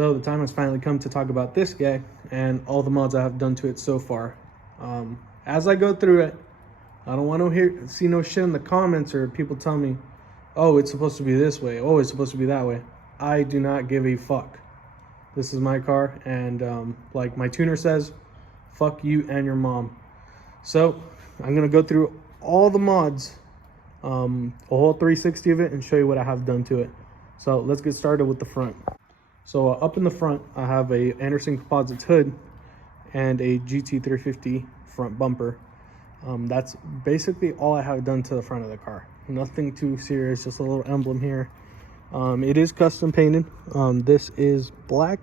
So the time has finally come to talk about this guy and all the mods I have done to it so far. As I go through it, I don't want to see no shit in the comments or people tell me, oh, it's supposed to be this way, oh, it's supposed to be that way. I do not give a fuck. This is my car, and like my tuner says, fuck you and your mom. So I'm gonna go through all the mods, a whole 360 of it, and show you what I have done to it. So let's get started with the front. So up in the front, I have a Anderson Composites hood and a GT350 front bumper. That's basically all I have done to the front of the car. Nothing too serious, just a little emblem here. It is custom painted. This is black.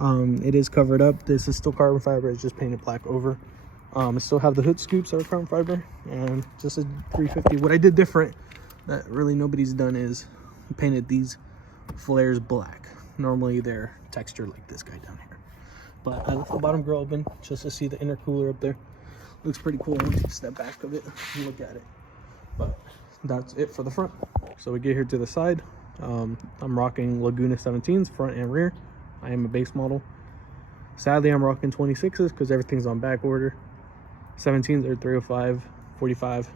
It is covered up. This is still carbon fiber. It's just painted black over. I still have the hood scoops that are carbon fiber, and just a 350. What I did different that really nobody's done is painted these flares black. Normally they're textured like this guy down here, but I left the bottom grill open just to see the intercooler up there. Looks pretty cool. Once you step back of it and look at it. But that's it for the front. So we get here to the side. I'm rocking Laguna 17s front and rear. I am a base model. Sadly, I'm rocking 26s because everything's on back order. 17s are 305, 45,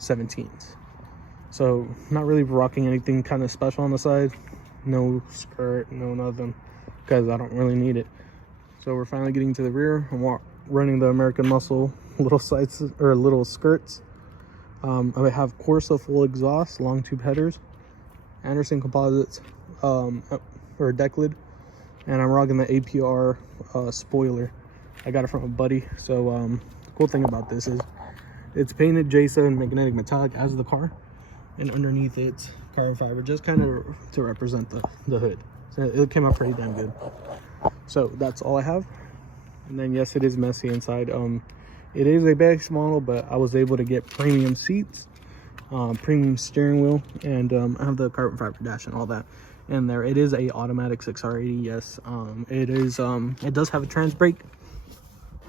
17s. So not really rocking anything kind of special on the side. No skirt, no nothing, because I don't really need it. So we're finally getting to the rear. I'm running the American Muscle little sides or little skirts. I have Corsa full exhaust, long tube headers, Anderson Composites or deck lid, and I'm rocking the APR spoiler. I got it from a buddy. So the cool thing about this is it's painted J7 magnetic metallic as the car, and underneath it's carbon fiber, just kind of to represent the hood. So it came out pretty damn good. So that's all I have. And then yes, it is messy inside. It is a base model, but I was able to get premium seats, premium steering wheel, and I have the carbon fiber dash and all that in there. It is a automatic 6R80. Yes, it does have a trans brake.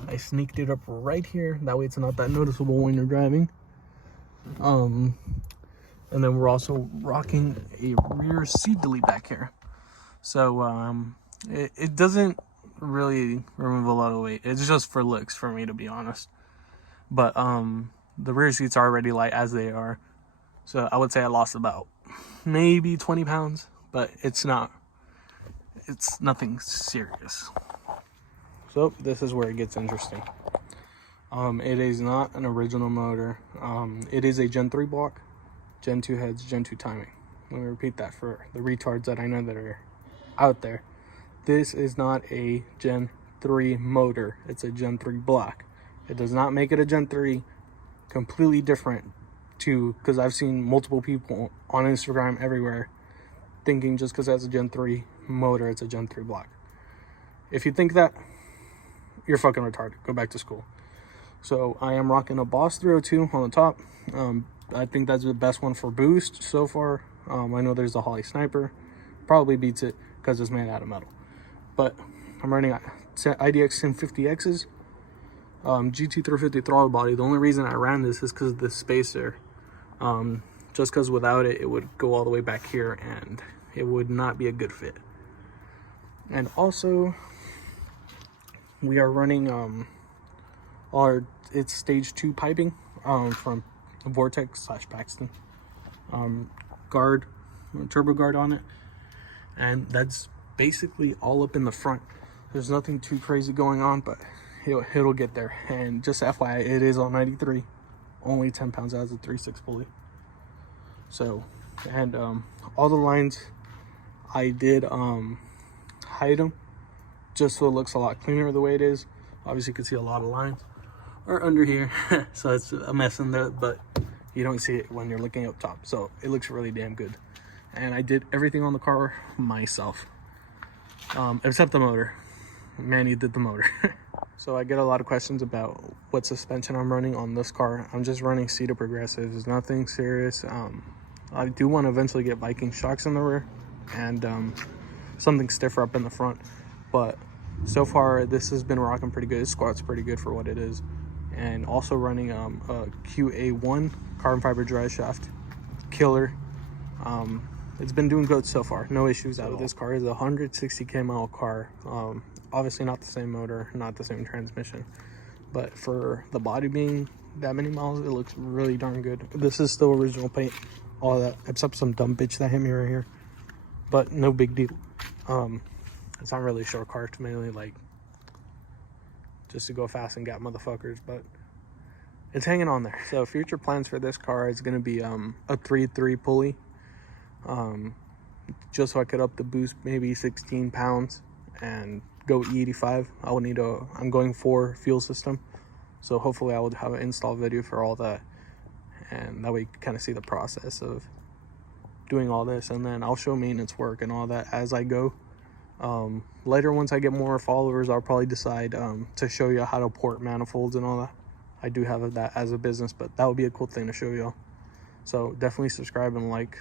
I sneaked it up right here, that way it's not that noticeable when you're driving. And then we're also rocking a rear seat delete back here. So it doesn't really remove a lot of weight. It's just for looks for me, to be honest. But the rear seats are already light as they are. So I would say I lost about maybe 20 pounds, but it's nothing serious. So this is where it gets interesting. It is not an original motor. It is a Gen 3 block, Gen 2 heads, Gen 2 timing. Let me repeat that for the retards that I know that are out there. This is not a Gen 3 motor. It's a Gen 3 block. It does not make it a Gen 3. Completely different to, because I've seen multiple people on Instagram everywhere thinking just because that's a Gen 3 motor, it's a Gen 3 block. If you think that, you're fucking retarded. Go back to school. So I am rocking a Boss 302 on the top. I think that's the best one for boost so far. I know there's a Holly Sniper. Probably beats it because it's made out of metal. But I'm running IDX 1050Xs. GT350 throttle body. The only reason I ran this is because of the spacer. Just because without it, it would go all the way back here and it would not be a good fit. And also, we are running it's stage 2 piping from Vortex / Paxton guard, turbo guard on it, and that's basically all up in the front. There's nothing too crazy going on, but it'll get there. And just FYI, it is on 93, only 10 pounds as a 3.6 pulley. So, and all the lines I did hide them just so it looks a lot cleaner the way it is. Obviously you can see a lot of lines are under here so it's a mess in there, but you don't see it when you're looking up top, so it looks really damn good. And I did everything on the car myself, except the motor. Manny did the motor. So I get a lot of questions about what suspension I'm running on this car. I'm just running Cedar Progressive. It's nothing serious. I do want to eventually get Viking shocks in the rear and something stiffer up in the front, but so far this has been rocking pretty good. It squats pretty good for what it is. And also running a QA1 carbon fiber drive shaft, killer. it's been doing good so far. No issues out of this car. It's a 160k mile car. Obviously not the same motor, not the same transmission, but for the body being that many miles, it looks really darn good. This is still original paint, all that, except some dumb bitch that hit me right here, but no big deal. It's not really a short car. It's mainly like just to go fast and get motherfuckers, but it's hanging on there. So future plans for this car is going to be a 3.3 pulley, just so I could up the boost maybe 16 pounds and go E85. I will need I'm going for fuel system, so hopefully I will have an install video for all that, and that way you can kind of see the process of doing all this, and then I'll show maintenance work and all that as I go. Later, once I get more followers, I'll probably decide to show you how to port manifolds and all that. I do have that as a business, but that would be a cool thing to show y'all. So definitely subscribe and like.